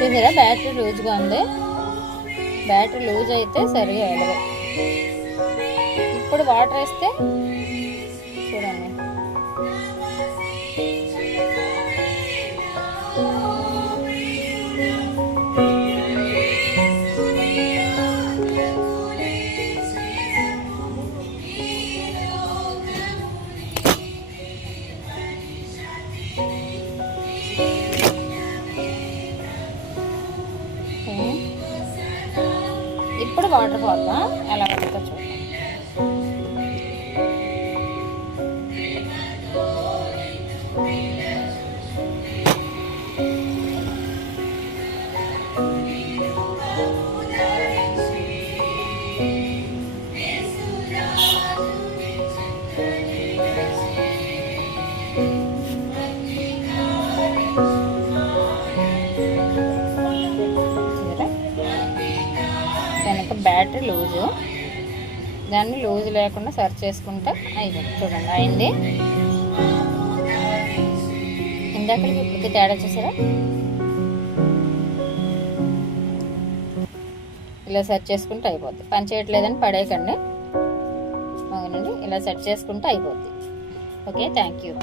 చూసారా బ్యాటరీ లూజ్గా ఉంది. బ్యాటరీ లూజ్ అయితే సరిగా వెళ్ళదు. ఇప్పుడు వాటర్ వేస్తే చూడండి ఇప్పుడు వాటర్ పోద్దాం ఎలా పడుతుందో చూద్దాం. కనుక బ్యాటరీ లూజు, దాన్ని లూజ్ లేకుండా సర్చ్ చేసుకుంటే అయిపోయింది. చూడండి అయింది. ఇందాకలకి ఇప్పటికి తేడా చూసారా? ఇలా సెట్ చేసుకుంటే అయిపోద్ది. పని చేయట్లేదని పడేయకండి. అవునండి, ఇలా సెట్ చేసుకుంటే అయిపోద్ది. Okay, thank you.